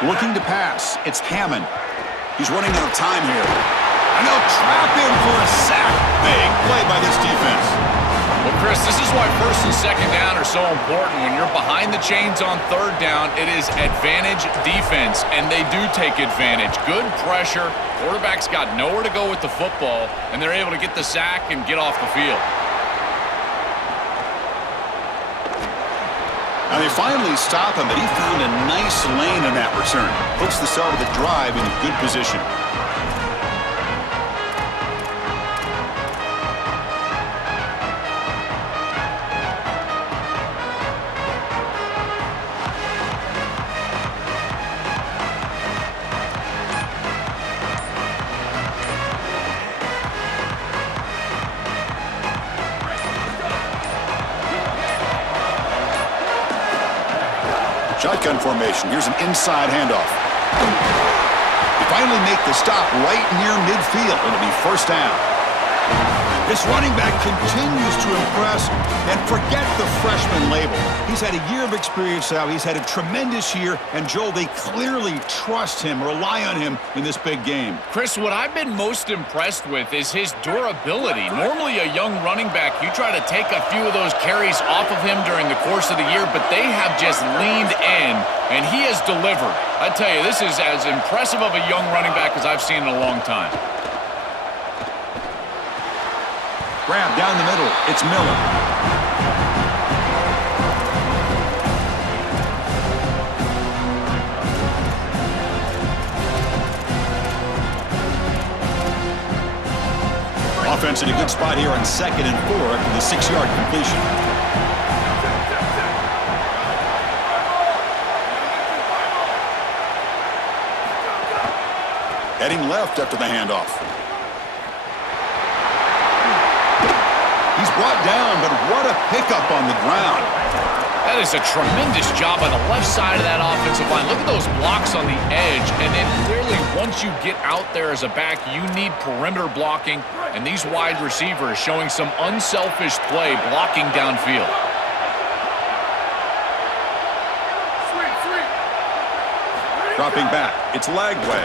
Looking to pass. It's Hammond. He's running out of time here. And they'll trap him for a sack. Big play by this defense. Well, Chris, this is why first and second down are so important. When you're behind the chains on third down, it is advantage defense, and they do take advantage. Good pressure. Quarterback's got nowhere to go with the football, and they're able to get the sack and get off the field. Now they finally stop him, but he found a nice lane in that return. Puts the start of the drive in a good position. Shotgun formation. Here's an inside handoff. They finally make the stop right near midfield. It'll be first down. This running back continues to impress, and forget the freshman label. He's had a year of experience now. He's had a tremendous year, and Joel, they clearly trust him, rely on him in this big game. Chris, what I've been most impressed with is his durability. Normally a young running back, you try to take a few of those carries off of him during the course of the year, but they have just leaned in, and he has delivered. I tell you, this is as impressive of a young running back as I've seen in a long time. Grab down the middle. It's Miller. Offense in a good spot here on 2nd and 4 after the 6-yard completion. Heading left after the handoff. He's brought down, but what a pickup on the ground. That is a tremendous job on the left side of that offensive line. Look at those blocks on the edge, and then clearly once you get out there as a back, you need perimeter blocking, and these wide receivers showing some unselfish play blocking downfield. Dropping back, it's Lagway.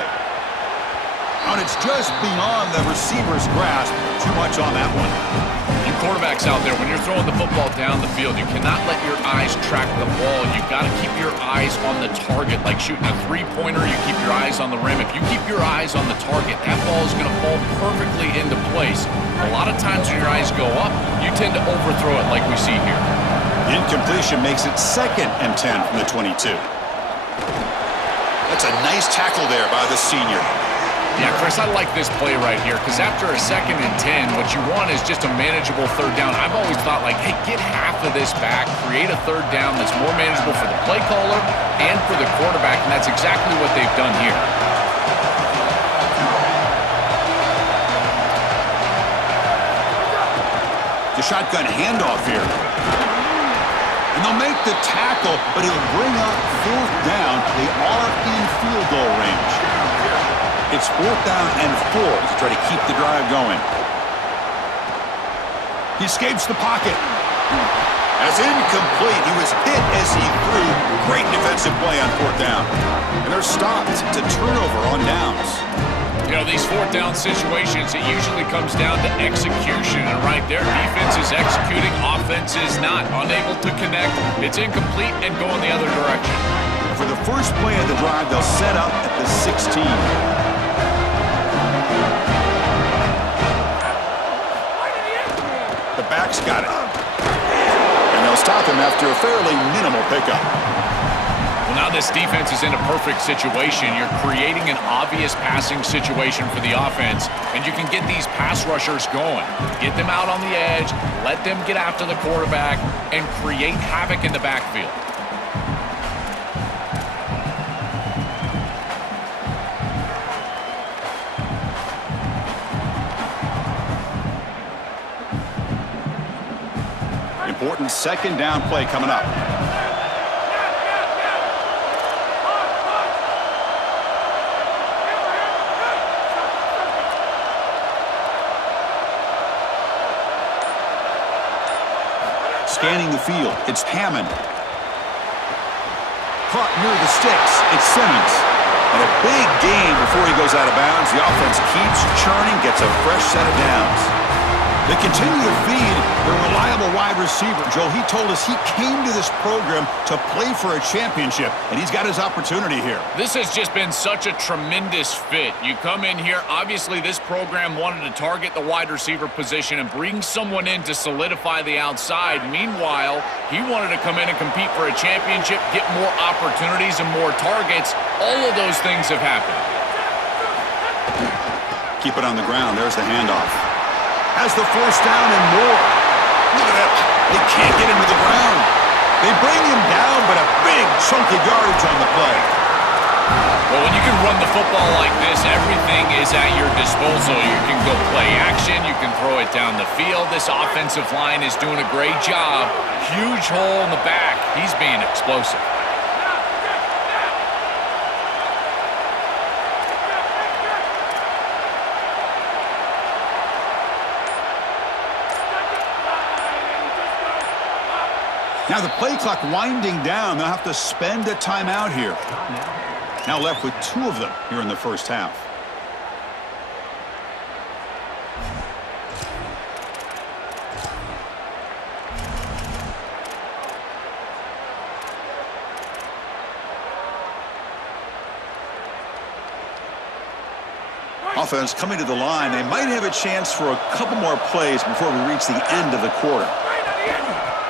And it's just beyond the receiver's grasp. Too much on that one. You quarterbacks out there, when you're throwing the football down the field, you cannot let your eyes track the ball. You've got to keep your eyes on the target. Like shooting a three-pointer, you keep your eyes on the rim. If you keep your eyes on the target, that ball is going to fall perfectly into place. A lot of times when your eyes go up, you tend to overthrow it like we see here. The incompletion makes it 2nd and 10 from the 22. That's a nice tackle there by the senior. Yeah, Chris, I like this play right here because after a 2nd and 10, what you want is just a manageable third down. I've always thought, like, hey, get half of this back, create a third down that's more manageable for the play caller and for the quarterback, and that's exactly what they've done here. The shotgun handoff here. And they'll make the tackle, but he'll bring up 4th down. They are in field goal range. It's 4th down and 4 to try to keep the drive going. He escapes the pocket. As incomplete, he was hit as he threw. Great defensive play on 4th down. And they're stopped. It's a turnover on downs. You know, these 4th down situations, it usually comes down to execution. And right there, defense is executing, offense is not. Unable to connect. It's incomplete and going the other direction. For the first play of the drive, they'll set up at the 16. The back's got it. And they'll stop him after a fairly minimal pickup. Well, now this defense is in a perfect situation. You're creating an obvious passing situation for the offense, and you can get these pass rushers going. Get them out on the edge, let them get after the quarterback, and create havoc in the backfield. Important 2nd down play coming up. Scanning the field, it's Hammond. Caught near the sticks, it's Simmons. And a big gain before he goes out of bounds. The offense keeps churning, gets a fresh set of downs. They continue to feed their reliable wide receiver. Joe, he told us he came to this program to play for a championship, and he's got his opportunity here. This has just been such a tremendous fit. You come in here, obviously this program wanted to target the wide receiver position and bring someone in to solidify the outside. Meanwhile, he wanted to come in and compete for a championship, get more opportunities and more targets. All of those things have happened. Keep it on the ground. There's the handoff. Has the first down and more. Look at that. They can't get him to the ground. They bring him down, but a big chunk of yardage on the play. Well, when you can run the football like this, everything is at your disposal. You can go play action. You can throw it down the field. This offensive line is doing a great job. Huge hole in the back. He's being explosive. Now the play clock winding down. They'll have to spend a timeout here. Now left with 2 of them here in the first half. Offense coming to the line. They might have a chance for a couple more plays before we reach the end of the quarter.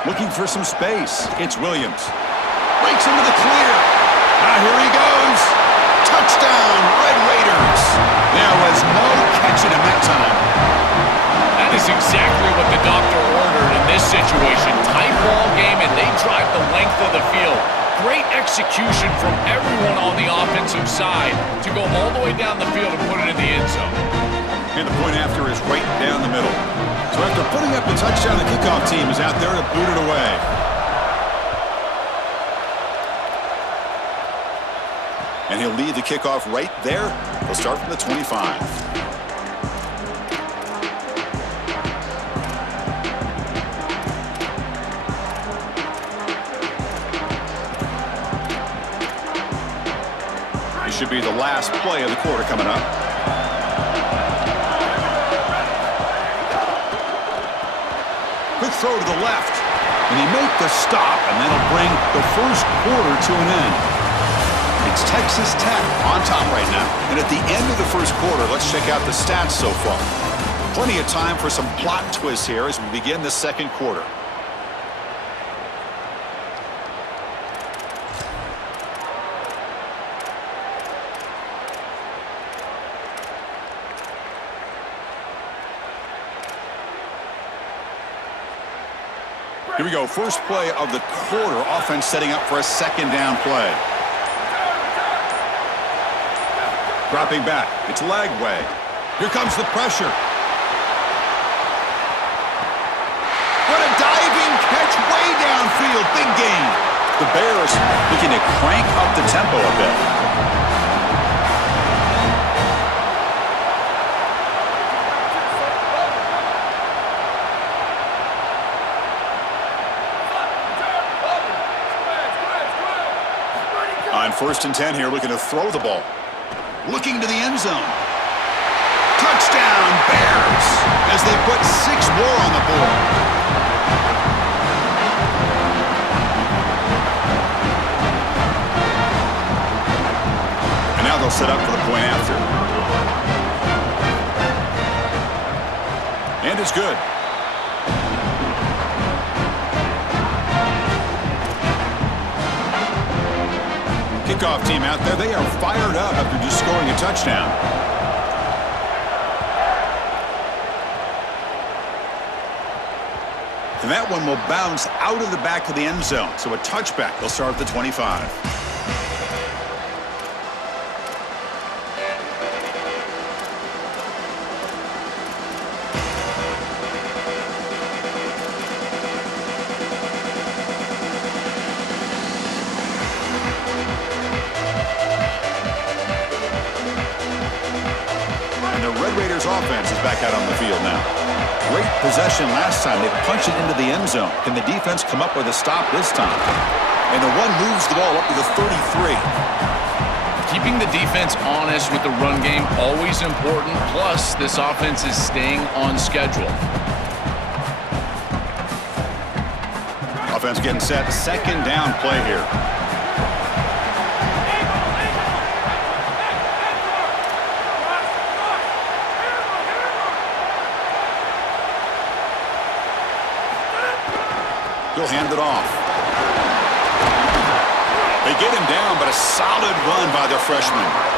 Looking for some space. It's Williams. Breaks into the clear. Now here he goes. Touchdown, Red Raiders. There was no catching him that time. That is exactly what the doctor ordered in this situation. Tight ball game, and they drive the length of the field. Great execution from everyone on the offensive side to go all the way down the field and put it in the end zone. And the point after is right down the middle. So after putting up the touchdown, the kickoff team is out there to boot it away. And he'll lead the kickoff right there. He'll start from the 25. This should be the last play of the quarter coming up. Quick throw to the left, and they make the stop, and that'll bring the first quarter to an end. It's Texas Tech on top right now. And at the end of the first quarter, let's check out the stats so far. Plenty of time for some plot twists here as we begin the second quarter. Here we go, first play of the quarter. Offense setting up for a second down play. Dropping back, it's Lagway. Here comes the pressure. What a diving catch way downfield, big gain. The Bears looking to crank up the tempo a bit. On 1st and 10 here, looking to throw the ball. Looking to the end zone. Touchdown, Bears, as they put 6 more on the board. And now they'll set up for the point after. And it's good. Kickoff team out there, they are fired up after just scoring a touchdown. And that one will bounce out of the back of the end zone. So a touchback. They'll start at the 25. Offense is back out on the field now. Great possession last time. They punched it into the end zone. Can the defense come up with a stop this time? And the one moves the ball up to the 33. Keeping the defense honest with the run game, always important. Plus, this offense is staying on schedule. Offense getting set. Second down play here. He'll hand it off. They get him down, but a solid run by the freshman.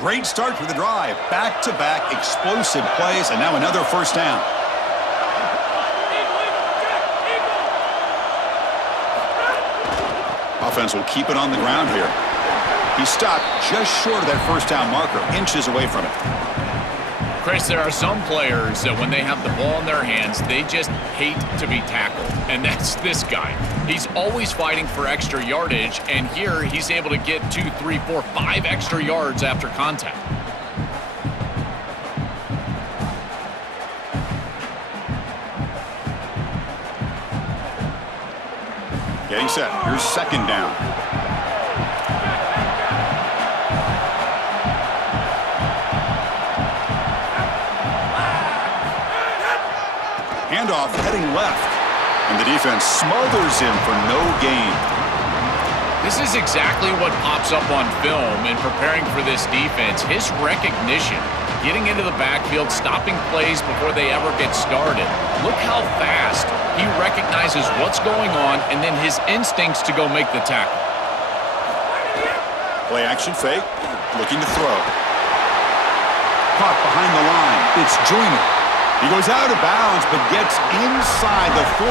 Great start to the drive. Back-to-back explosive plays, and now another first down. Offense will keep it on the ground here. He's stopped just short of that first down marker, inches away from it. Chris, there are some players that when they have the ball in their hands, they just hate to be tackled. And that's this guy. He's always fighting for extra yardage, and here he's able to get 2, 3, 4, 5 extra yards after contact. Getting set. Here's second down. Handoff heading left, and the defense smothers him for no gain. This is exactly what pops up on film in preparing for this defense. His recognition, getting into the backfield, stopping plays before they ever get started. Look how fast he recognizes what's going on and then his instincts to go make the tackle. Play action fake, looking to throw. Caught behind the line. It's Joyner. He goes out of bounds, but gets inside the 40.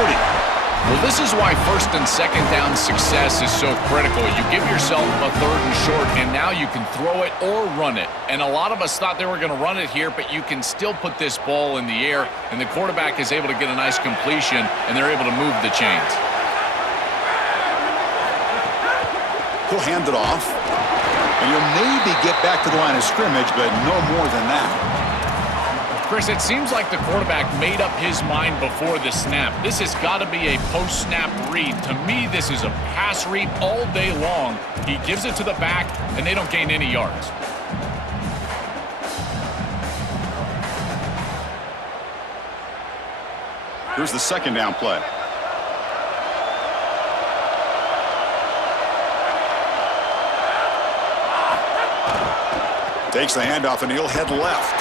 Well, this is why first and second down success is so critical. You give yourself a third and short, and now you can throw it or run it. And a lot of us thought they were going to run it here, but you can still put this ball in the air, and the quarterback is able to get a nice completion, and they're able to move the chains. He'll hand it off, and he'll maybe get back to the line of scrimmage, but no more than that. Chris, it seems like the quarterback made up his mind before the snap. This has got to be a post-snap read. To me, this is a pass read all day long. He gives it to the back, and they don't gain any yards. Here's the second down play. Takes the handoff, and he'll head left.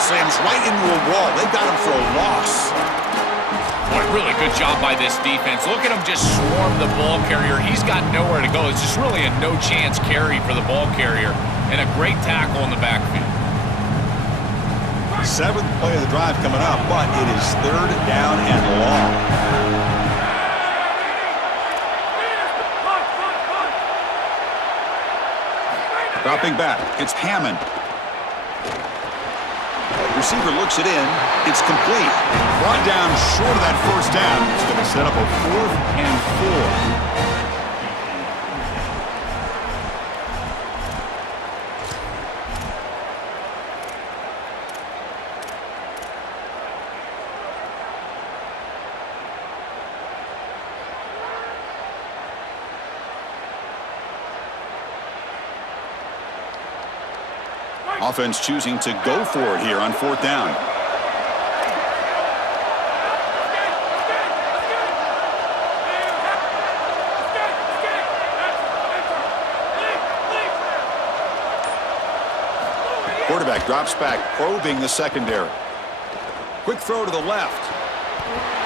Slams right into a wall. They got him for a loss. Boy, really good job by this defense. Look at him just swarm the ball carrier. He's got nowhere to go. It's just really a no-chance carry for the ball carrier, and a great tackle in the backfield. Seventh play of the drive coming up, but it is third down and long. Dropping back, it's Hammond. Receiver looks it in. It's complete. Brought down short of that first down. It's going to set up a 4th and 4. Offense choosing to go for it here on 4th down. Quarterback drops back, probing the secondary. Quick throw to the left.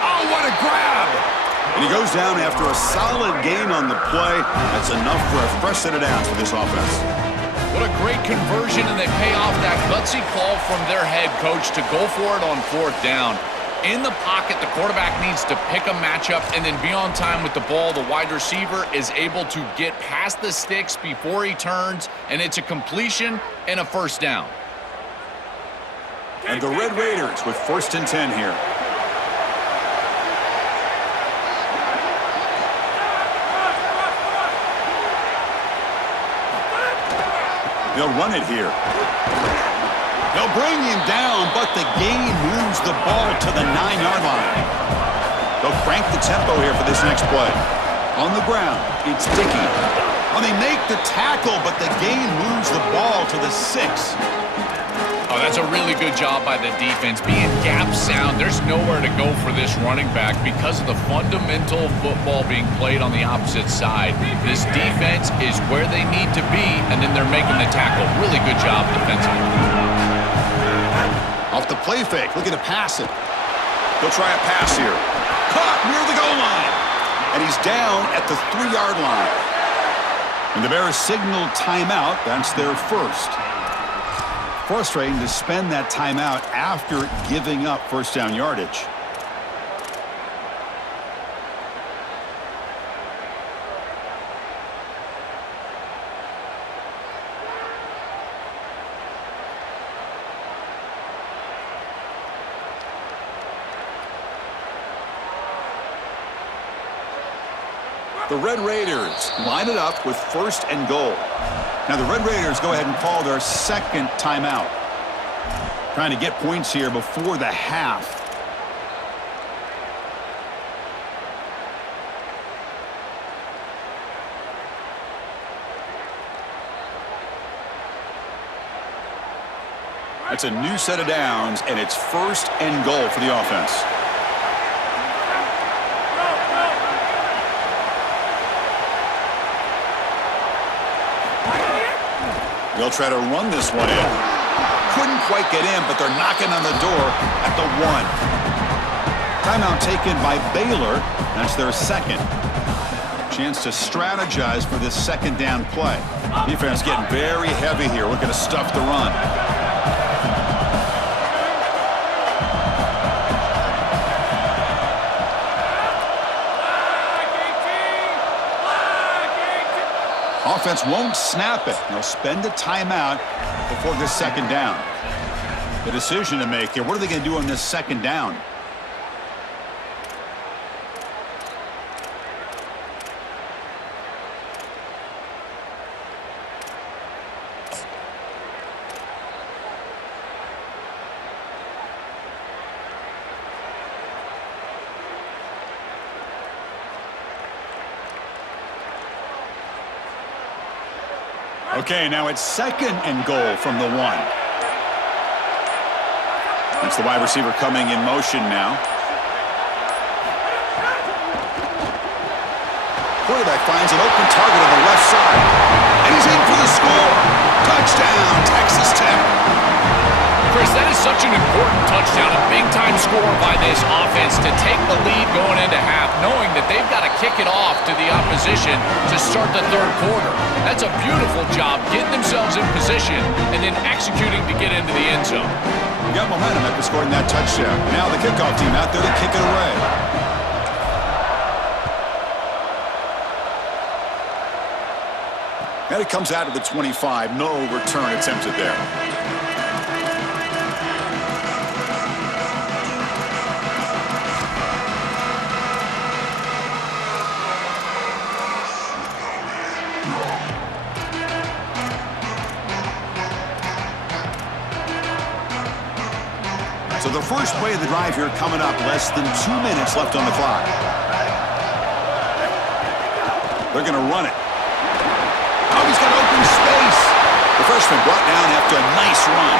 Oh, what a grab! And he goes down after a solid gain on the play. That's enough for a fresh set of downs for this offense. What a great conversion, and they pay off that gutsy call from their head coach to go for it on 4th down. In the pocket, the quarterback needs to pick a matchup and then be on time with the ball. The wide receiver is able to get past the sticks before he turns, and it's a completion and a first down. And the Red Raiders with 1st and 10 here. They'll run it here. They'll bring him down, but the gain moves the ball to the 9-yard line. They'll crank the tempo here for this next play. On the ground, it's Dickey. Oh, they make the tackle, but the gain moves the ball to the 6. Oh, that's a really good job by the defense. Being gap sound, there's nowhere to go for this running back because of the fundamental football being played on the opposite side. This defense is where they need to be, and then they're making the tackle. Really good job defensively. Off the play fake, looking to pass it. They'll try a pass here. Caught near the goal line. And he's down at the 3-yard line. And the Bears signal timeout. That's their first. Frustrating to spend that timeout after giving up first down yardage. The Red Raiders line it up with 1st and goal. Now the Red Raiders go ahead and call their 2nd timeout. Trying to get points here before the half. It's a new set of downs, and it's 1st and goal for the offense. They'll try to run this one in. Couldn't quite get in, but they're knocking on the door at the 1. Timeout taken by Baylor. That's their 2nd. Chance to strategize for this 2nd down play. Defense getting very heavy here, looking to stuff the run. Offense won't snap it. They'll spend a timeout before this 2nd down. The decision to make here, what are they going to do on this 2nd down? Okay, now it's 2nd and goal from the 1. That's the wide receiver coming in motion now. Quarterback finds an open target on the left side. And he's in for the score. Touchdown, Texas Tech. Chris, that is such an important touchdown, a big-time score by this offense to take the lead going into half, knowing that they've got to kick it off to the opposition to start the 3rd quarter. That's a beautiful job, getting themselves in position and then executing to get into the end zone. Got momentum after scoring that touchdown. Now the kickoff team out there to kick it away. And it comes out of the 25. No return attempted there. So the first play of the drive here coming up, less than 2 minutes left on the clock. They're going to run it. Oh, he's got open space. The freshman brought down after a nice run.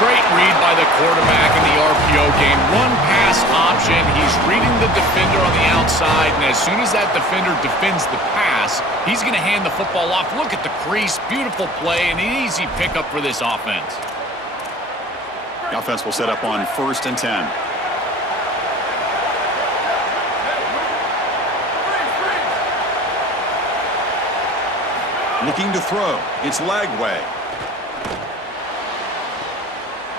Great read by the quarterback in the RPO game. Run pass option. He's reading the defender on the outside, and as soon as that defender defends the pass, he's going to hand the football off. Look at the crease. Beautiful play and an easy pickup for this offense. The offense will set up on 1st and 10. Looking to throw. It's Lagway.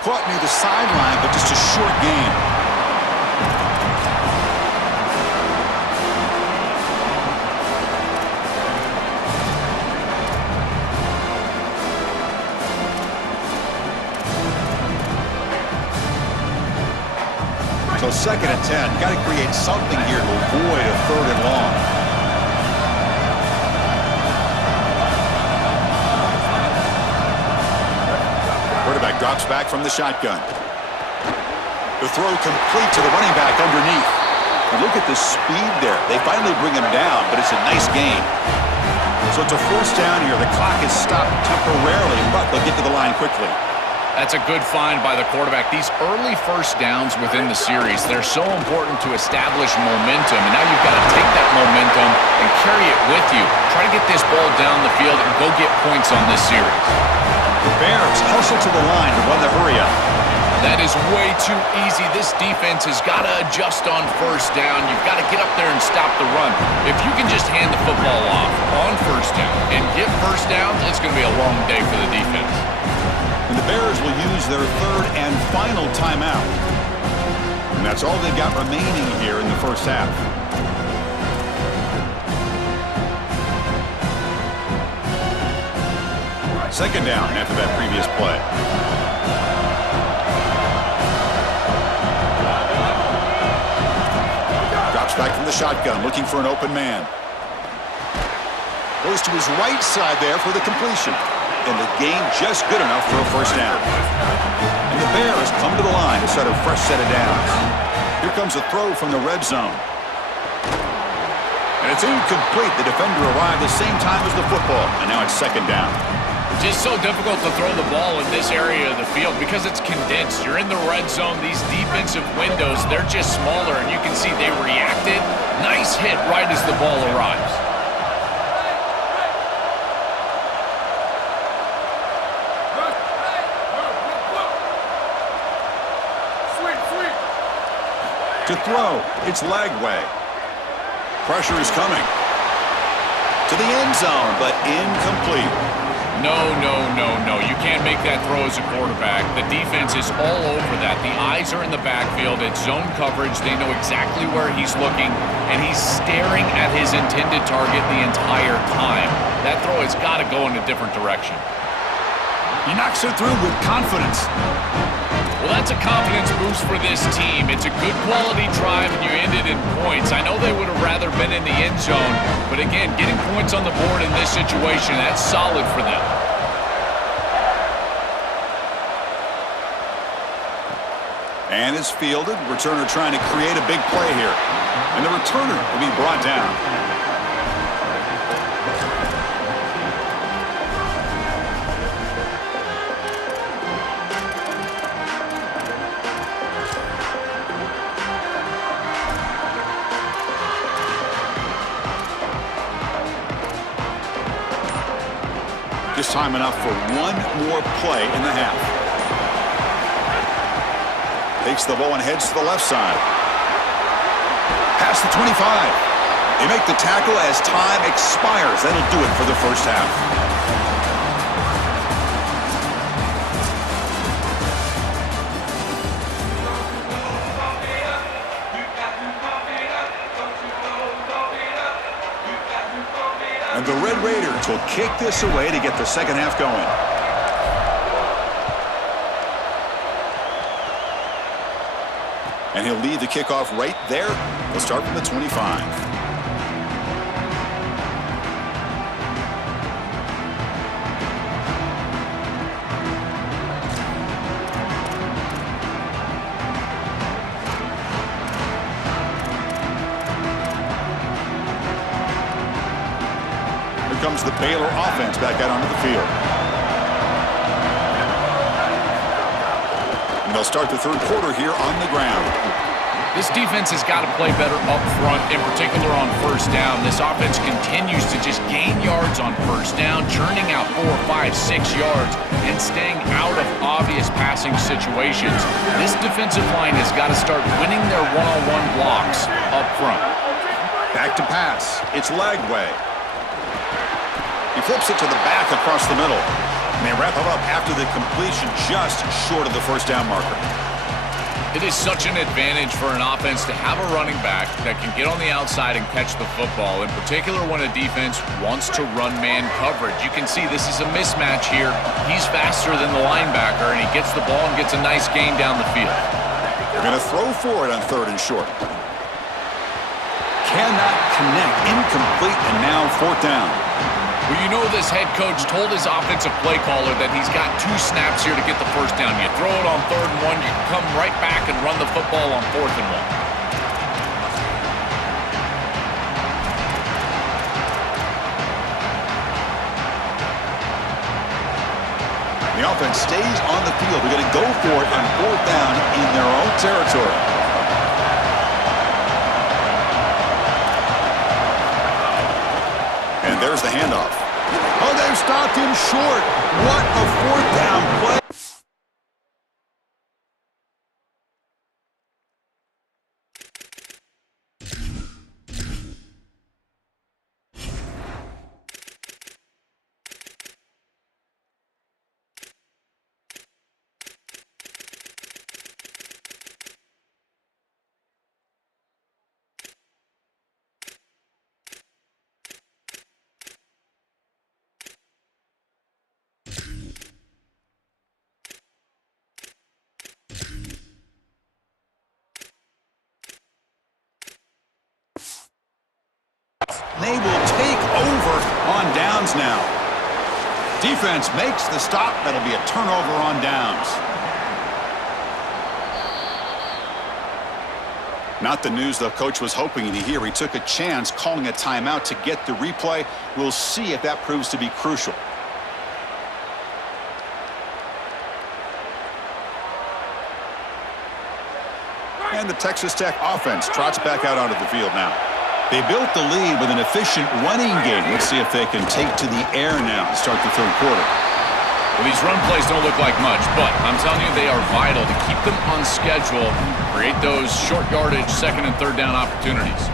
Caught near the sideline, but just a short gain. So 2nd and 10. Got to create something here to avoid a 3rd and long. Quarterback drops back from the shotgun. The throw complete to the running back underneath. And look at the speed there. They finally bring him down, but it's a nice gain. So it's a 1st down here. The clock is stopped temporarily, but they'll get to the line quickly. That's a good find by the quarterback. These early 1st downs within the series, they're so important to establish momentum. And now you've got to take that momentum and carry it with you. Try to get this ball down the field and go get points on this series. The Bears hustle to the line to run the hurry-up. That is way too easy. This defense has got to adjust on 1st down. You've got to get up there and stop the run. If you can just hand the football off on 1st down and get 1st downs, it's going to be a long day for the defense. And the Bears will use their 3rd and final timeout. And that's all they've got remaining here in the 1st half. Second down after that previous play. Drops back from the shotgun, looking for an open man. Goes to his right side there for the completion. And the gain just good enough for a 1st down. And the Bears come to the line to set a fresh set of downs. Here comes a throw from the red zone. And it's incomplete. The defender arrived the same time as the football. And now it's 2nd down. Just so difficult to throw the ball in this area of the field because it's condensed. You're in the red zone. These defensive windows, they're just smaller. And you can see they reacted. Nice hit right as the ball arrives. To throw, it's Lagway. Pressure is coming. To the end zone, but incomplete. No. You can't make that throw as a quarterback. The defense is all over that. The eyes are in the backfield. It's zone coverage. They know exactly where he's looking, and he's staring at his intended target the entire time. That throw has got to go in a different direction. He knocks it through with confidence. Well, that's a confidence boost for this team. It's a good quality drive, and you ended in points. I know they would have rather been in the end zone, but again, getting points on the board in this situation, that's solid for them. And it's fielded. Returner trying to create a big play here. And the returner will be brought down. Just time enough for one more play in the half. Takes the ball and heads to the left side. Past the 25. They make the tackle as time expires. That'll do it for the 1st half. And the Red Raiders will kick this away to get the 2nd half going. And he'll lead the kickoff right there. We'll start from the 25. Here comes the Baylor offense back out onto the field. And they'll start the 3rd quarter here on the ground. This defense has got to play better up front, in particular on 1st down. This offense continues to just gain yards on 1st down, churning out 4, 5, 6 yards, and staying out of obvious passing situations. This defensive line has got to start winning their one-on-one blocks up front. Back to pass. It's Lagway. He flips it to the back across the middle. And they wrap him up after the completion just short of the 1st down marker. It is such an advantage for an offense to have a running back that can get on the outside and catch the football, in particular when a defense wants to run man coverage. You can see this is a mismatch here. He's faster than the linebacker, and he gets the ball and gets a nice gain down the field. They're going to throw for it on 3rd and short. Cannot connect. Incomplete, and now 4th down. Well, you know this head coach told his offensive play caller that he's got 2 snaps here to get the first down. You throw it on 3rd and 1, you can come right back and run the football on 4th and 1. The offense stays on the field. They're going to go for it on 4th down in their own territory. And there's the handoff. Oh, they've stopped him short. What a 4th down play. They will take over on downs now. Defense makes the stop. That'll be a turnover on downs. Not the news the coach was hoping to hear. He took a chance calling a timeout to get the replay. We'll see if that proves to be crucial. And the Texas Tech offense trots back out onto the field now. They built the lead with an efficient running game. Let's see if they can take to the air now to start the 3rd quarter. Well, these run plays don't look like much, but I'm telling you they are vital to keep them on schedule, create those short yardage 2nd and 3rd down opportunities.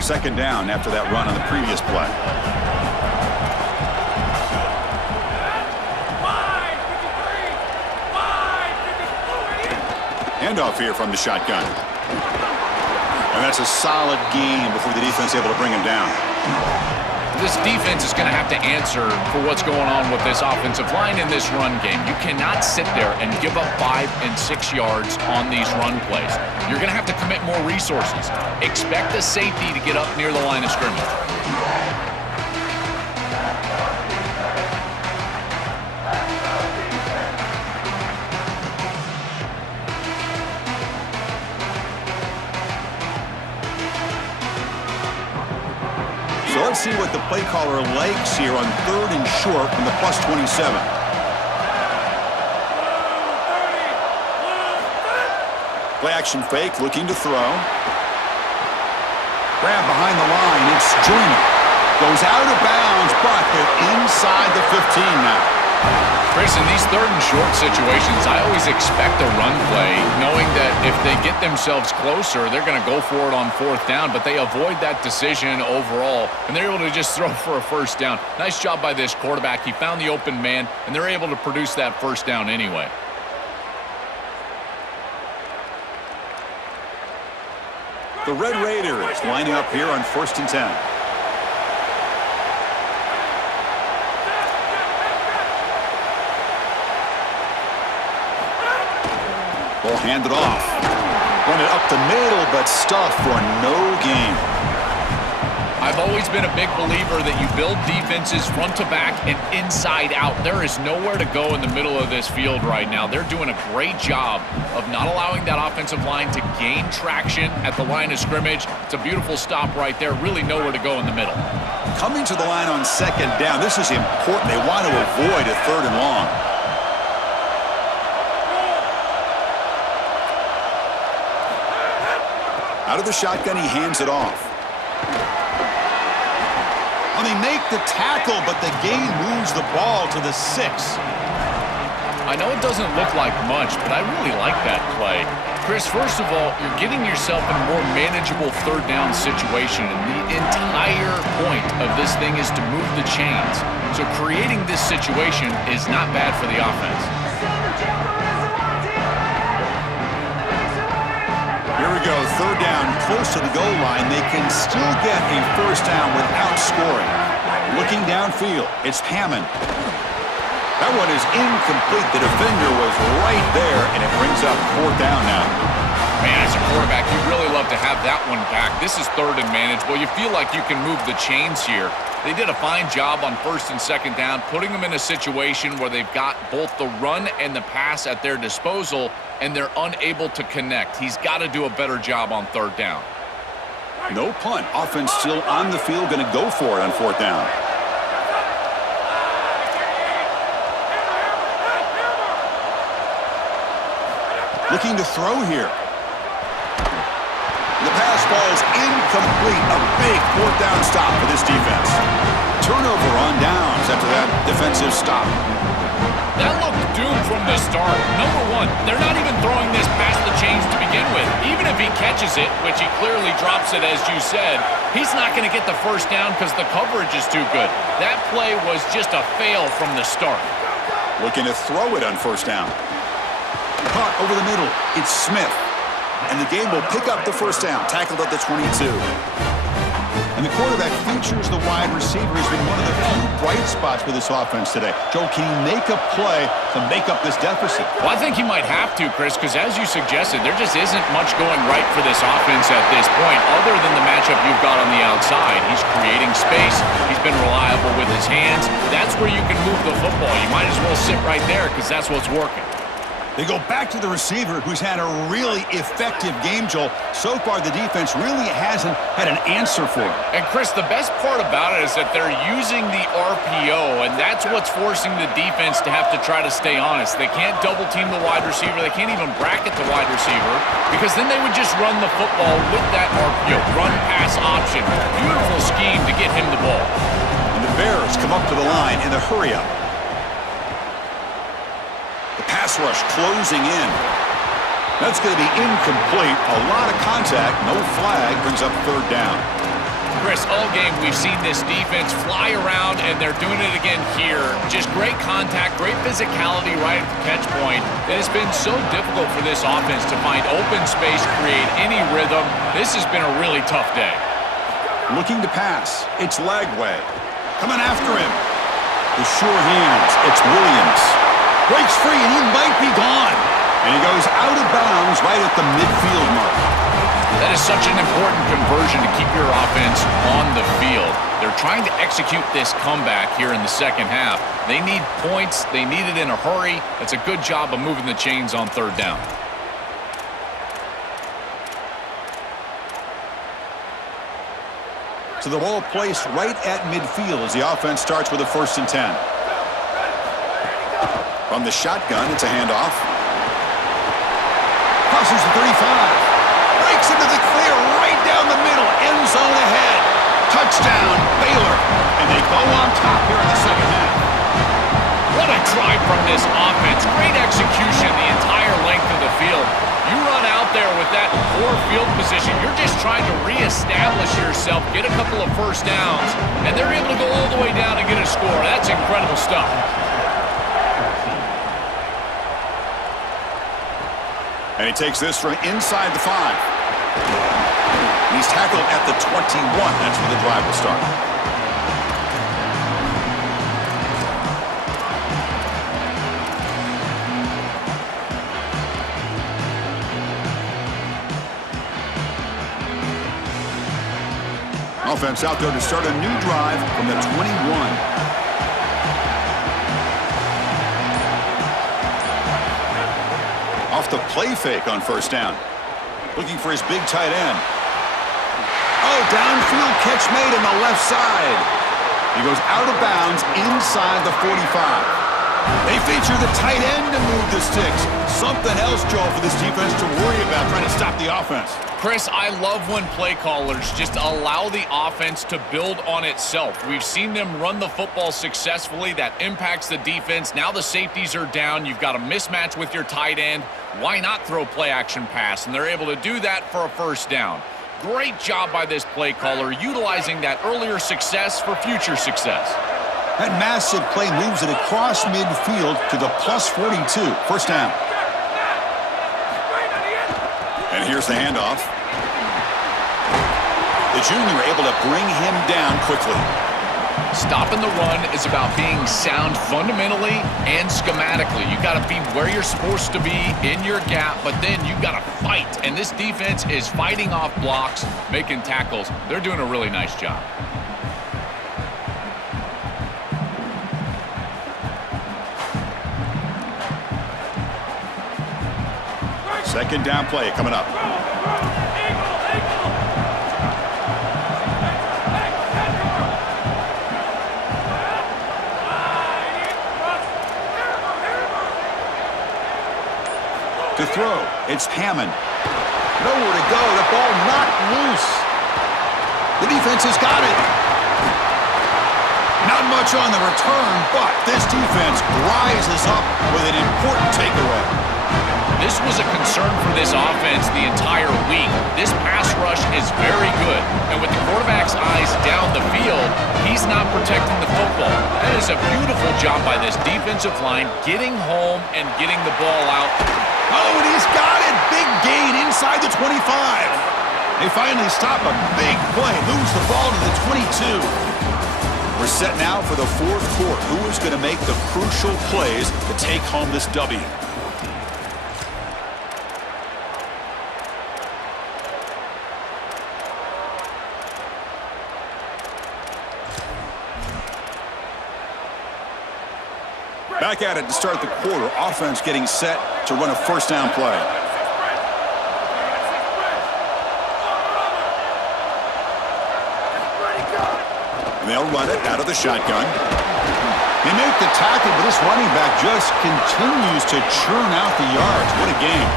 Second down after that run on the previous play. Handoff here from the shotgun. And that's a solid game before the defense is able to bring him down. This defense is going to have to answer for what's going on with this offensive line in this run game. You cannot sit there and give up 5 and 6 yards on these run plays. You're going to have to commit more resources. Expect the safety to get up near the line of scrimmage. So let's see what the play caller likes here on 3rd and short from the +27. Play action fake, looking to throw. Grab behind the line, it's Joyner. Goes out of bounds, but they're inside the 15 now. Chris, in these 3rd and short situations, I always expect a run play, knowing that if they get themselves closer, they're going to go for it on 4th down, but they avoid that decision overall, and they're able to just throw for a 1st down. Nice job by this quarterback. He found the open man, and they're able to produce that 1st down anyway. The Red Raiders lining up here on 1st and 10. Ball handed off. Run it up the middle, but stuffed for no gain. I've always been a big believer that you build defenses front to back and inside out. There is nowhere to go in the middle of this field right now. They're doing a great job of not allowing that offensive line to gain traction at the line of scrimmage. It's a beautiful stop right there. Really nowhere to go in the middle. Coming to the line on 2nd down. This is important. They want to avoid a 3rd and long. Out of the shotgun, he hands it off. And they make the tackle, but the gain moves the ball to the 6. I know it doesn't look like much, but I really like that play. Chris, first of all, you're getting yourself in a more manageable third down situation, and the entire point of this thing is to move the chains. So creating this situation is not bad for the offense. Here we go, third down, close to the goal line. They can still get a first down without scoring. Looking downfield, it's Hammond. That one is incomplete. The defender was right there, and it brings up fourth down now. Man, as a quarterback, you'd really love to have that one back. This is third and manageable. You feel like you can move the chains here. They did a fine job on first and second down, putting them in a situation where they've got both the run and the pass at their disposal, and they're unable to connect. He's got to do a better job on third down. No punt. Offense still on the field, going to go for it on fourth down. Looking to throw here. The pass ball's incomplete. A big fourth down stop for this defense. Turnover on downs after that defensive stop. That looked doomed from the start. Number one, they're not even throwing this past the chains to begin with. Even if he catches it, which he clearly drops it as you said, he's not going to get the first down because the coverage is too good. That play was just a fail from the start. Looking to throw it on first down. Caught over the middle. It's Smith. And the game will pick up the first down. Tackled at the 22. And the quarterback features the wide receiver. Has been one of the few bright spots for this offense today. Joe, can he make a play to make up this deficit? Well, I think he might have to, Chris, because as you suggested, there just isn't much going right for this offense at this point, other than the matchup you've got on the outside. He's creating space. He's been reliable with his hands. That's where you can move the football. You might as well sit right there because that's what's working. They go back to the receiver, who's had a really effective game, Joel. So far, the defense really hasn't had an answer for it. And, Chris, the best part about it is that they're using the RPO, and that's what's forcing the defense to have to try to stay honest. They can't double-team the wide receiver. They can't even bracket the wide receiver because then they would just run the football with that RPO, run-pass option. Beautiful scheme to get him the ball. And the Bears come up to the line in the hurry-up. Pass rush closing in. That's going to be incomplete. A lot of contact. No flag. Brings up third down. Chris, all game we've seen this defense fly around, and they're doing it again here. Just great contact, great physicality right at the catch point. It has been so difficult for this offense to find open space, create any rhythm. This has been a really tough day. Looking to pass. It's Lagway. Coming after him. The sure hands. It's Williams. Breaks free, and he might be gone. And he goes out of bounds right at the midfield mark. That is such an important conversion to keep your offense on the field. They're trying to execute this comeback here in the second half. They need points. They need it in a hurry. It's a good job of moving the chains on third down. So the ball placed right at midfield as the offense starts with a 1st and 10. From the shotgun, it's a handoff. Crosses the 35. Breaks into the clear right down the middle. End zone ahead. Touchdown, Baylor. And they go on top here in the second half. What a drive from this offense. Great execution the entire length of the field. You run out there with that poor field position. You're just trying to reestablish yourself, get a couple of first downs, and they're able to go all the way down and get a score. That's incredible stuff. And he takes this from inside the 5. He's tackled at the 21. That's where the drive will start. Offense out there to start a new drive from the 21. Off the play fake on first down. Looking for his big tight end. Oh, downfield catch made on the left side. He goes out of bounds inside the 45. They feature the tight end to move the sticks. Something else, Joe, for this defense to worry about trying to stop the offense. Chris, I love when play callers just allow the offense to build on itself. We've seen them run the football successfully. That impacts the defense. Now the safeties are down. You've got a mismatch with your tight end. Why not throw play-action pass? And they're able to do that for a first down. Great job by this play caller, utilizing that earlier success for future success. That massive play moves it across midfield to the +42. First down. And here's the handoff. The junior able to bring him down quickly. Stopping the run is about being sound fundamentally and schematically. You got to be where you're supposed to be in your gap, but then you got to fight. And this defense is fighting off blocks, making tackles. They're doing a really nice job. Second down play coming up. To throw, it's Hammond. Nowhere to go. The ball knocked loose. The defense has got it. Not much on the return, but this defense rises up with an important takeaway. This was a concern for this offense the entire week. This pass rush is very good. And with the quarterback's eyes down the field, he's not protecting the football. That is a beautiful job by this defensive line, getting home and getting the ball out. Oh, and he's got it. Big gain inside the 25. They finally stop a big play. Moves the ball to the 22. We're set now for the fourth quarter. Who is going to make the crucial plays to take home this W? Back at it to start the quarter. Offense getting set to run a first down play. And they'll run it out of the shotgun. They make the tackle, but this running back just continues to churn out the yards. What a game.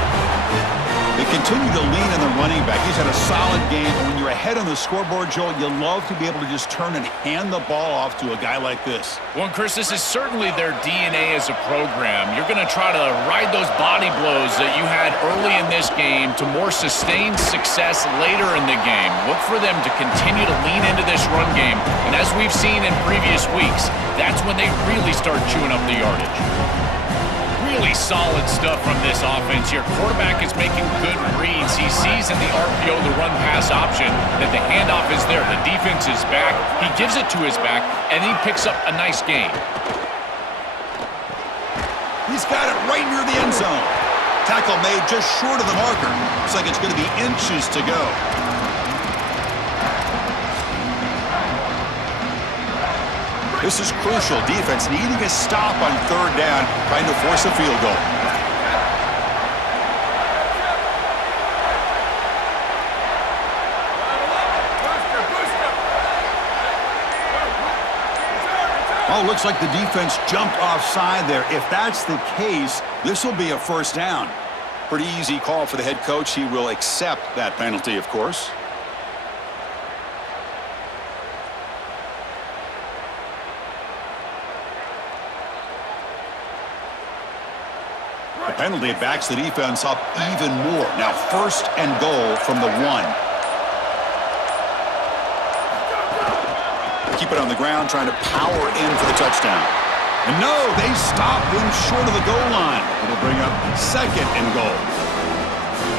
They continue to lean on the running back. He's had a solid game. And when you're ahead on the scoreboard, Joel, you love to be able to just turn and hand the ball off to a guy like this. Well, Chris, this is certainly their DNA as a program. You're going to try to ride those body blows that you had early in this game to more sustained success later in the game. Look for them to continue to lean into this run game. And as we've seen in previous weeks, that's when they really start chewing up the yardage. Really solid stuff from this offense here. Quarterback is making good reads. He sees in the RPO the run-pass option that the handoff is there. The defense is back. He gives it to his back, and he picks up a nice gain. He's got it right near the end zone. Tackle made just short of the marker. Looks like it's going to be inches to go. This is crucial. Defense needing a stop on third down, trying to force a field goal. Oh, looks like the defense jumped offside there. If that's the case, this will be a first down. Pretty easy call for the head coach. He will accept that penalty, of course. The penalty backs the defense up even more. Now first and goal from the 1. Keep it on the ground, trying to power in for the touchdown. And no, they stop him short of the goal line. It'll bring up second and goal.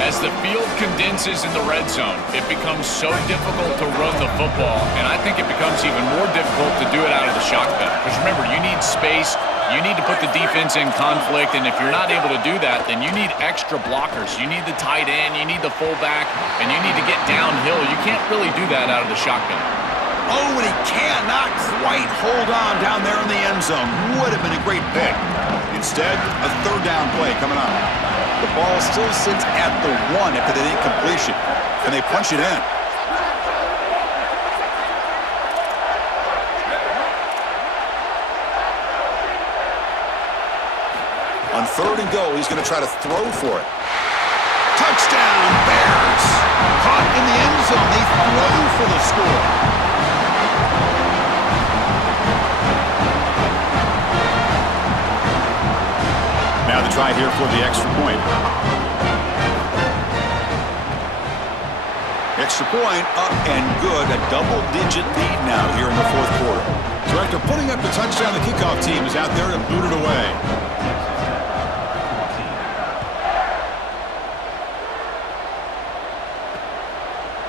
As the field condenses in the red zone, it becomes so difficult to run the football, and I think it becomes even more difficult to do it out of the shotgun. Because remember, you need space. You need to put the defense in conflict, and if you're not able to do that, then you need extra blockers. You need the tight end, you need the fullback, and you need to get downhill. You can't really do that out of the shotgun. Oh, and he cannot quite hold on down there in the end zone. Would have been a great pick. Instead, a third down play coming up. The ball still sits at the 1 after the incompletion, and they punch it in. On 3rd and goal, he's going to try to throw for it. Touchdown, Bears! Caught in the end zone. They throw for the score. Now the try here for the extra point. Extra point up and good. A double-digit lead now here in the 4th quarter. So after putting up the touchdown, the kickoff team is out there to boot it away.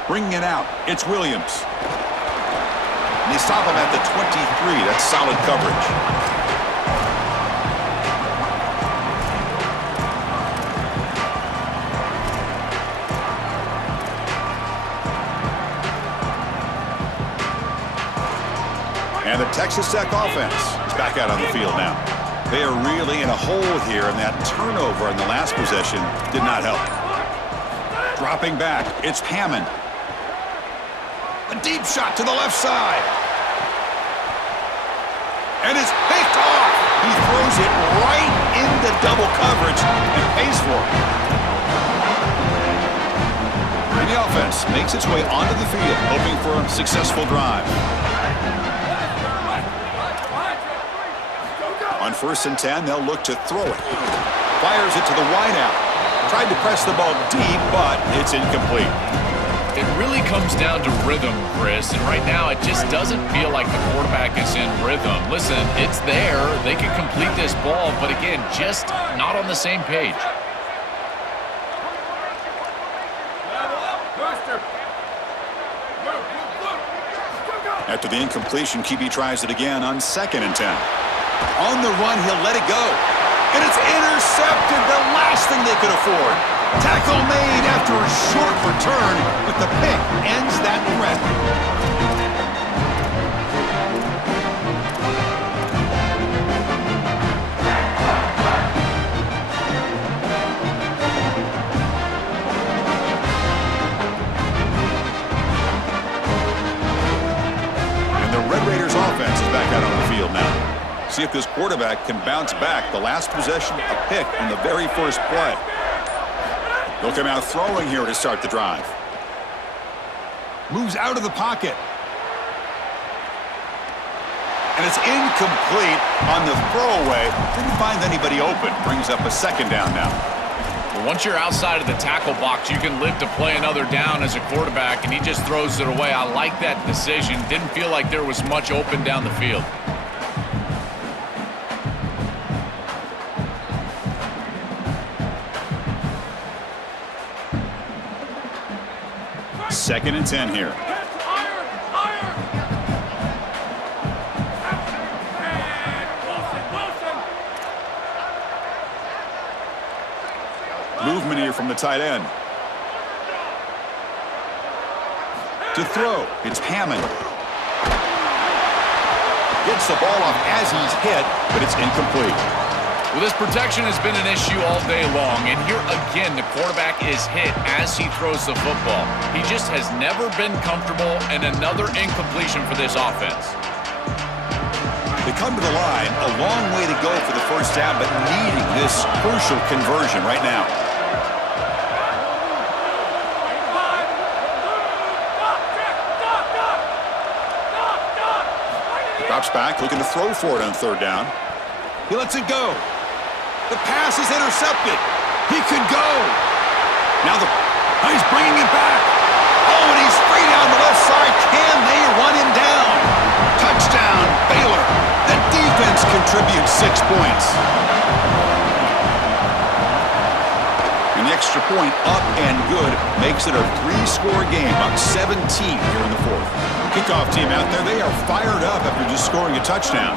Bringing it out, it's Williams. And they stop him at the 23. That's solid coverage. And the Texas Tech offense is back out on the field now. They are really in a hole here, and that turnover in the last possession did not help. Dropping back, it's Hammond. A deep shot to the left side. And it's picked off. He throws it right into double coverage and pays for it. And the offense makes its way onto the field, hoping for a successful drive. On 1st and 10, they'll look to throw it. Fires it to the wideout. Tried to press the ball deep, but it's incomplete. It really comes down to rhythm, Chris, and right now it just doesn't feel like the quarterback is in rhythm. Listen, it's there. They can complete this ball, but again, just not on the same page. After the incompletion, QB tries it again on 2nd and 10. On the run, he'll let it go. And it's intercepted, the last thing they could afford. Tackle made after a short return, but the pick ends that threat. And the Red Raiders offense is back out on the field now. See if this quarterback can bounce back. The last possession, a pick in the very first play. They'll come out throwing here to start the drive. Moves out of the pocket. And it's incomplete on the throwaway. Didn't find anybody open. Brings up a 2nd down now. Well, once you're outside of the tackle box, you can live to play another down as a quarterback, and he just throws it away. I like that decision. Didn't feel like there was much open down the field. 2nd and 10 here. Movement here from the tight end. To throw, it's Hammond. Gets the ball off as he's hit, but it's incomplete. Well, this protection has been an issue all day long, and here again, the quarterback is hit as he throws the football. He just has never been comfortable, and another incompletion for this offense. They come to the line, a long way to go for the first down, but needing this crucial conversion right now. Drops back, looking to throw for it on 3rd down. He lets it go. The pass is intercepted. He could go. Now he's bringing it back. Oh, and he's free down the left side. Can they run him down? Touchdown, Baylor. The defense contributes 6 points. And the extra point up and good makes it a 3-score game, up 17 here in the 4th. Kickoff team out there, they are fired up after just scoring a touchdown.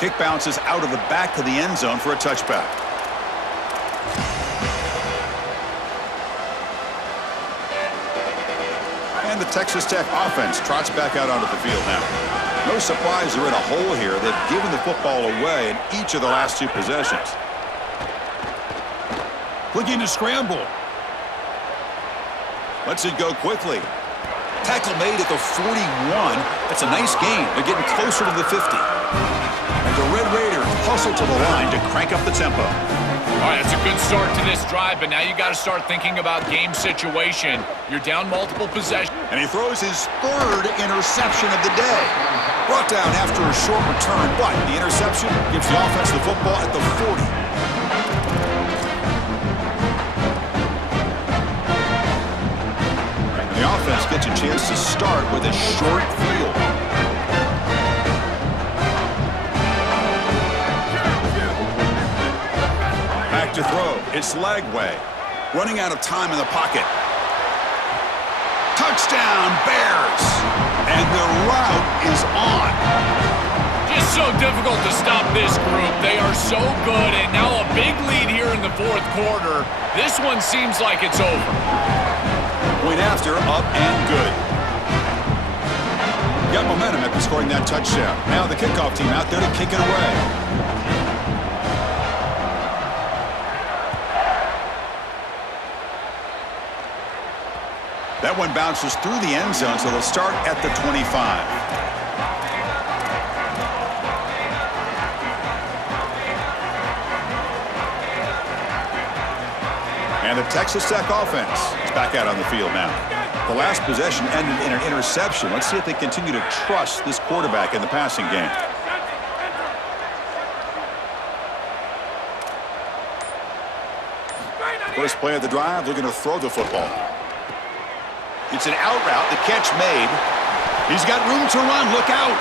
Kick bounces out of the back of the end zone for a touchback. And the Texas Tech offense trots back out onto the field now. No surprise they're in a hole here. They've given the football away in each of the last 2 possessions. Looking to scramble. Lets it go quickly. Tackle made at the 41. That's a nice gain. They're getting closer to the 50. And the Red Raiders hustle to the line to crank up the tempo. All right, that's a good start to this drive, but now you got to start thinking about game situation. You're down multiple possessions. And he throws his third interception of the day. Brought down after a short return, but the interception gives the offense the football at the 40. And the offense gets a chance to start with a short field. Back to throw. It's Lagway. Running out of time in the pocket. Touchdown, Bears! And the route is on. Just so difficult to stop this group. They are so good, and now a big lead here in the fourth quarter. This one seems like it's over. Point after, up and good. Got momentum after scoring that touchdown. Now the kickoff team out there to kick it away. That one bounces through the end zone, so they'll start at the 25. And the Texas Tech offense is back out on the field now. The last possession ended in an interception. Let's see if they continue to trust this quarterback in the passing game. First play of the drive, looking to throw the football. It's an out route, the catch made. He's got room to run, look out.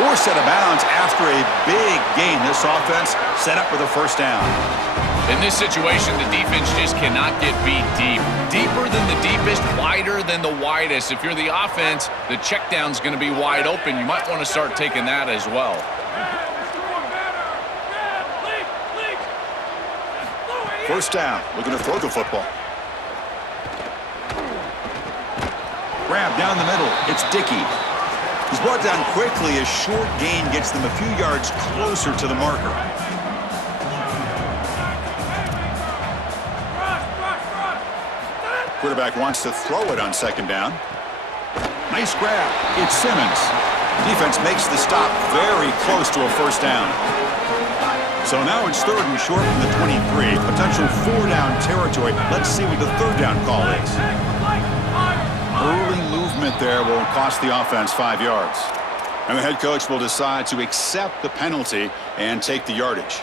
Forced out of bounds after a big gain. This offense set up with a first down. In this situation, the defense just cannot get beat deep. Deeper than the deepest, wider than the widest. If you're the offense, the check down's going to be wide open. You might want to start taking that as well. First down, looking to throw the football. Grab down the middle. It's Dickey. He's brought down quickly. A short gain gets them a few yards closer to the marker. Quarterback wants to throw it on second down. Nice grab. It's Simmons. Defense makes the stop very close to a first down. So now it's third and short from the 23. Potential four-down territory. Let's see what the third down call is. Early movement there will cost the offense 5 yards. And the head coach will decide to accept the penalty and take the yardage.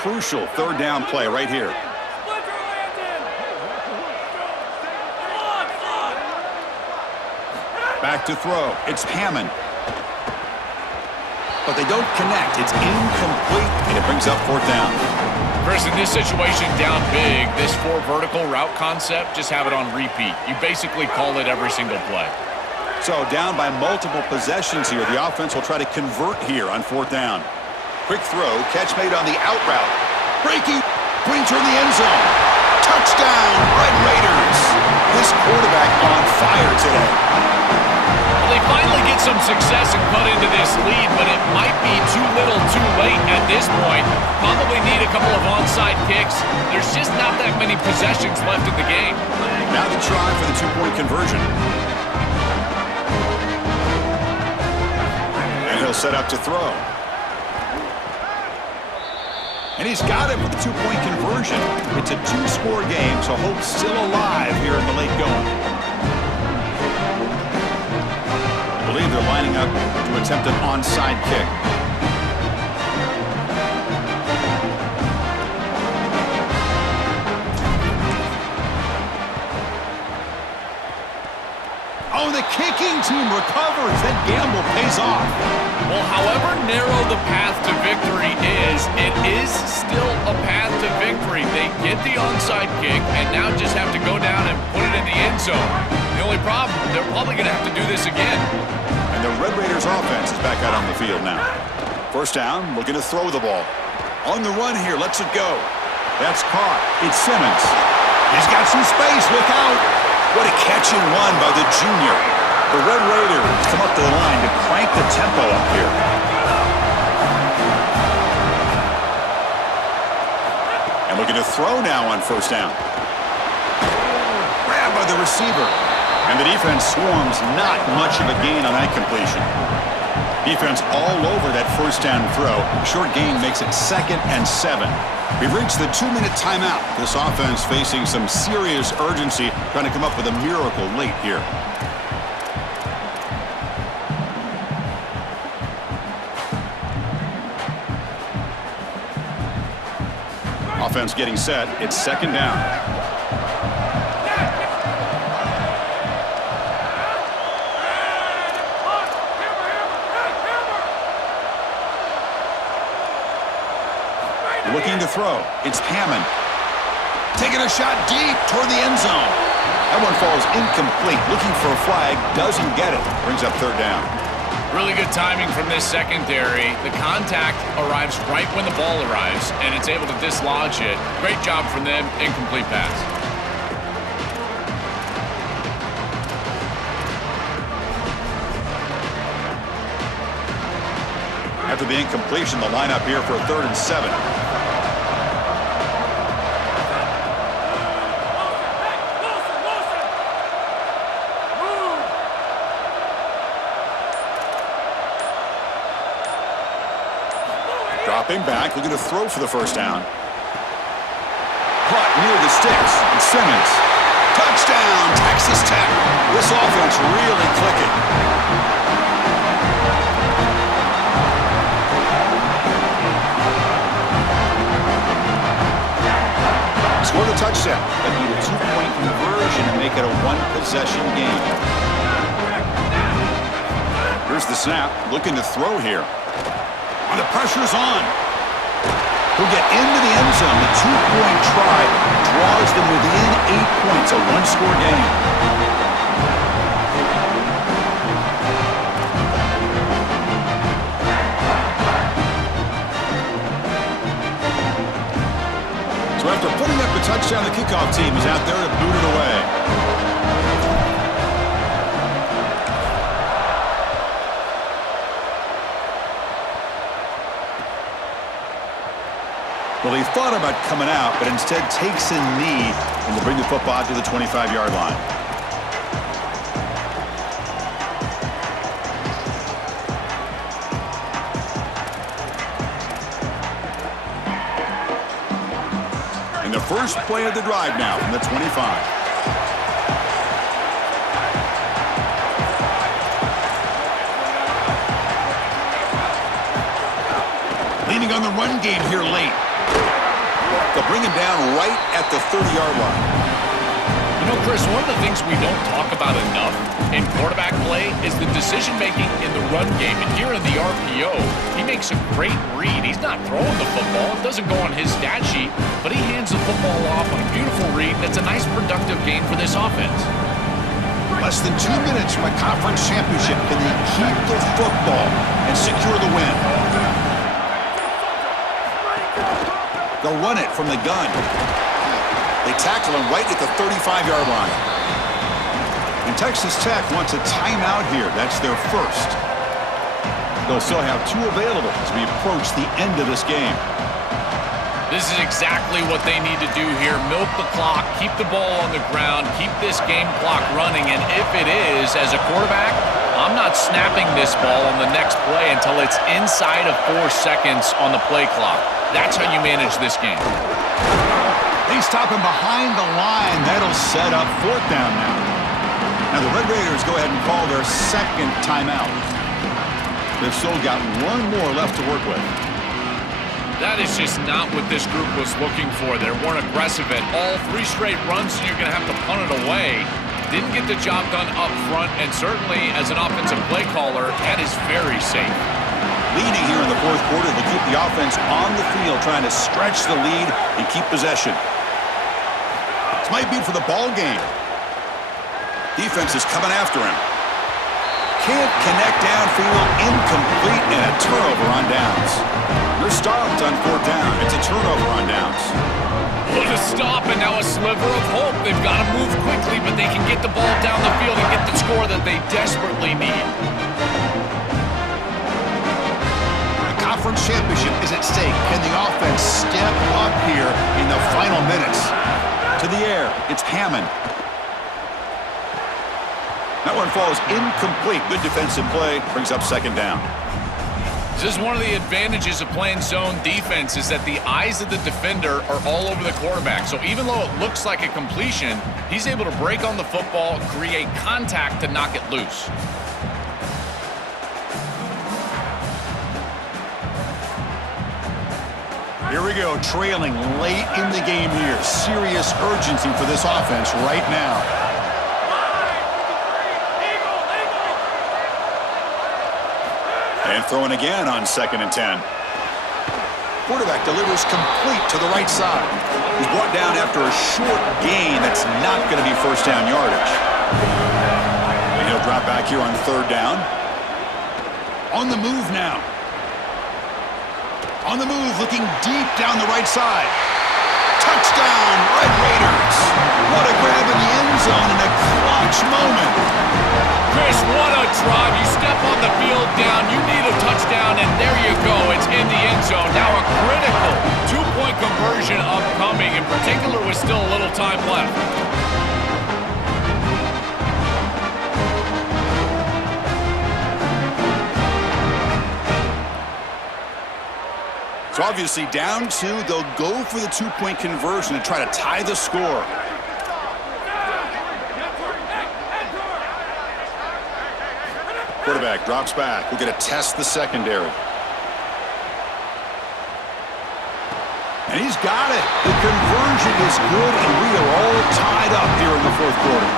Crucial third down play right here. Back to throw. It's Hammond. But they don't connect. It's incomplete, and it brings up fourth down. Chris, in this situation, down big, this four vertical route concept, just have it on repeat. You basically call it every single play. So down by multiple possessions here. The offense will try to convert here on fourth down. Quick throw, catch made on the out route. Breaking, brings her in the end zone. Touchdown, Red Raiders. This quarterback on fire today. Well, they finally get some success and cut into this lead, but it might be too little too late at this point. Probably need a couple of onside kicks. There's just not that many possessions left in the game. Now the try for the two-point conversion. And he'll set up to throw. And he's got it for the two-point conversion. It's a two-score game, so hope's still alive here in the late going. I believe they're lining up to attempt an onside kick. Oh, the kicking team recovers. That gamble pays off. Well, however narrow the path to victory is, it is still a path to victory. They get the onside kick and now just have to go down and put it in the end zone. The only problem, they're probably going to have to do this again. And the Red Raiders offense is back out on the field now. First down, looking to throw the ball. On the run here, lets it go. That's caught. It's Simmons. He's got some space. Look out. What a catch and run by the junior. The Red Raiders come up to the line to crank the tempo up here. And looking to throw now on first down. by the receiver. And the defense swarms, not much of a gain on that completion. Defense all over that first down throw. Short gain makes it 2nd and 7. We've reached the 2-minute timeout. This offense facing some serious urgency, trying to come up with a miracle late here. Offense getting set. It's 2nd down. Looking to throw. It's Hammond. Taking a shot deep toward the end zone. That one falls incomplete. Looking for a flag. Doesn't get it. Brings up 3rd down. Really good timing from this secondary. The contact arrives right when the ball arrives, and it's able to dislodge it. Great job from them. Incomplete pass. After the incompletion, the lineup here for a 3rd and 7. Dropping back, looking to throw for the 1st down. Caught near the sticks. And Simmons. Touchdown, Texas Tech. This offense really clicking. Score the touchdown, but need a 2-point conversion and make it a 1-possession game. Here's the snap, looking to throw here. And the pressure's on. He'll get into the end zone. The 2-point try draws them within 8 points, a 1-score game. So after putting up the touchdown, the kickoff team is out there to boot it away. Well, he thought about coming out, but instead takes a knee and will bring the football to the 25-yard line. And the first play of the drive now from the 25. Leaning on the run game here late. They'll bring him down right at the 30-yard line. You know, Chris, one of the things we don't talk about enough in quarterback play is the decision-making in the run game. And here in the RPO, he makes a great read. He's not throwing the football. It doesn't go on his stat sheet, but he hands the football off on a beautiful read. That's a nice, productive game for this offense. Less than 2 minutes from a conference championship. Can they keep the football and secure the win? They'll run it from the gun. They tackle him right at the 35-yard line. And Texas Tech wants a timeout here. That's their first. They'll still have 2 available as we approach the end of this game. This is exactly what they need to do here. Milk the clock, keep the ball on the ground, keep this game clock running. And if it is, as a quarterback, I'm not snapping this ball on the next play until it's inside of 4 seconds on the play clock. That's how you manage this game. They stop him behind the line. That'll set up 4th down now. Now the Red Raiders go ahead and call their 2nd timeout. They've still got 1 more left to work with. That is just not what this group was looking for. They weren't aggressive at all. 3 straight runs, so you're going to have to punt it away. Didn't get the job done up front, and certainly as an offensive play caller, that is very safe. Leading here in the 4th quarter, they keep the offense on the field, trying to stretch the lead and keep possession. This might be for the ball game. Defense is coming after him. Can't connect downfield, incomplete, and a turnover on downs. They're stopped on 4th down. It's a turnover on downs. What a stop, and now a sliver of hope. They've got to move quickly, but they can get the ball down the field and get the score that they desperately need. The conference championship is at stake. Can the offense step up here in the final minutes? To the air, it's Hammond. That one falls incomplete. Good defensive play. Brings up second down. This is one of the advantages of playing zone defense is that the eyes of the defender are all over the quarterback. So even though it looks like a completion, he's able to break on the football, create contact to knock it loose. Here we go, trailing late in the game here. Serious urgency for this offense right now. And throwing again on 2nd and 10. Quarterback delivers complete to the right side. He's brought down after a short gain that's not going to be first down yardage. And he'll drop back here on 3rd down. On the move now. On the move, looking deep down the right side. Touchdown, Red Raiders. What a grab in the end zone in a clutch moment. Chris, what a drive. You step on the field down, you need a touchdown, and there you go. It's in the end zone. Now a critical two-point conversion upcoming, in particular with still a little time left. So obviously down 2, they'll go for the two-point conversion and try to tie the score. Quarterback drops back. We're going to test the secondary. And he's got it. The conversion is good, and we are all tied up here in the 4th quarter.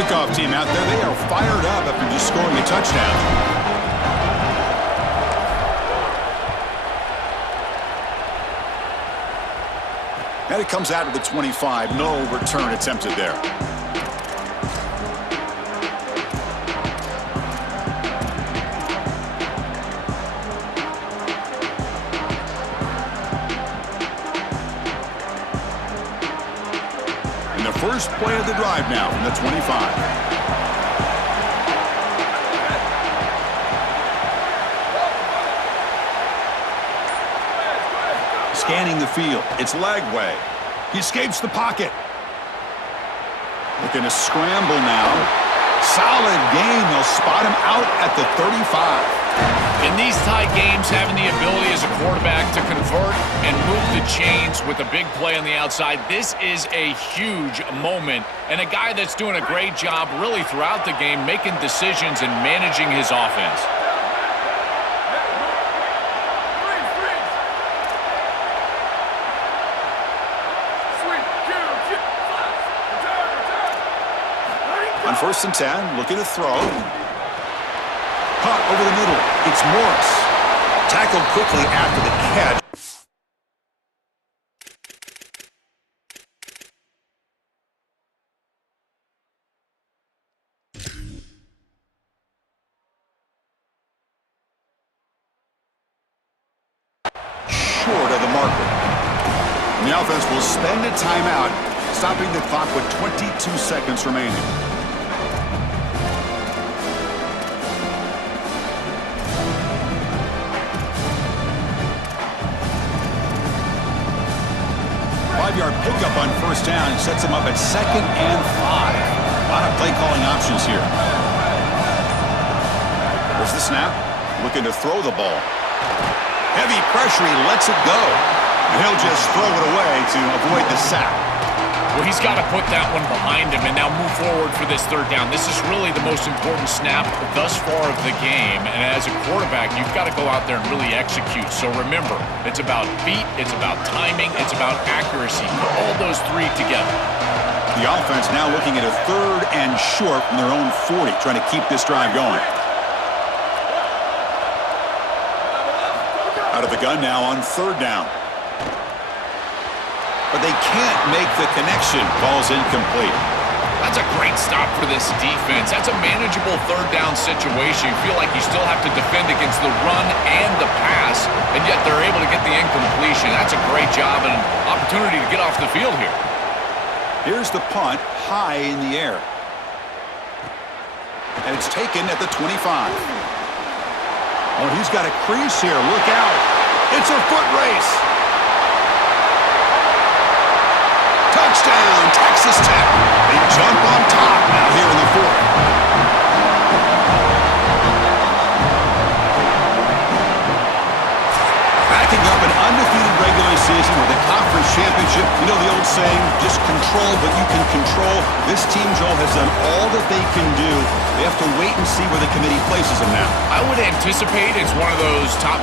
Kickoff team out there, they are fired up after just scoring a touchdown. And it comes out of the 25. No return attempted there. And the first play of the drive now from the 25. Scanning the field. It's Lagway. He escapes the pocket. Looking to scramble now. Solid game. They'll spot him out at the 35. In these tight games, having the ability as a quarterback to convert and move the chains with a big play on the outside, this is a huge moment. And a guy that's doing a great job really throughout the game, making decisions and managing his offense. On 1st and 10, looking to throw. Caught over the middle. It's Morris. Tackled quickly after the catch. Short of the marker. And the offense will spend a timeout, stopping the clock with 22 seconds remaining. Five-yard pickup on 1st down sets him up at 2nd and 5. A lot of play calling options here. There's the snap. Looking to throw the ball. Heavy pressure. He lets it go. And he'll just throw it away to avoid the sack. Well, he's got to put that one behind him and now move forward for this 3rd down. This is really the most important snap thus far of the game. And as a quarterback, you've got to go out there and really execute. So remember, it's about feet, it's about timing, it's about accuracy. Put all those 3 together. The offense now looking at a 3rd and short from their own 40, trying to keep this drive going. Out of the gun now on 3rd down. But they can't make the connection. Ball's incomplete. That's a great stop for this defense. That's a manageable 3rd down situation. You feel like you still have to defend against the run and the pass, and yet they're able to get the incompletion. That's a great job and an opportunity to get off the field here. Here's the punt, high in the air. And it's taken at the 25. Oh, he's got a crease here. Look out. It's a foot race. Touchdown, Texas Tech. They jump on top now here in the fourth. Backing up an undefeated regular season with a conference championship. You know the old saying, just control what you can control. This team, Joel, has done all that they can do. They have to wait and see where the committee places them now. I would anticipate it's one of those top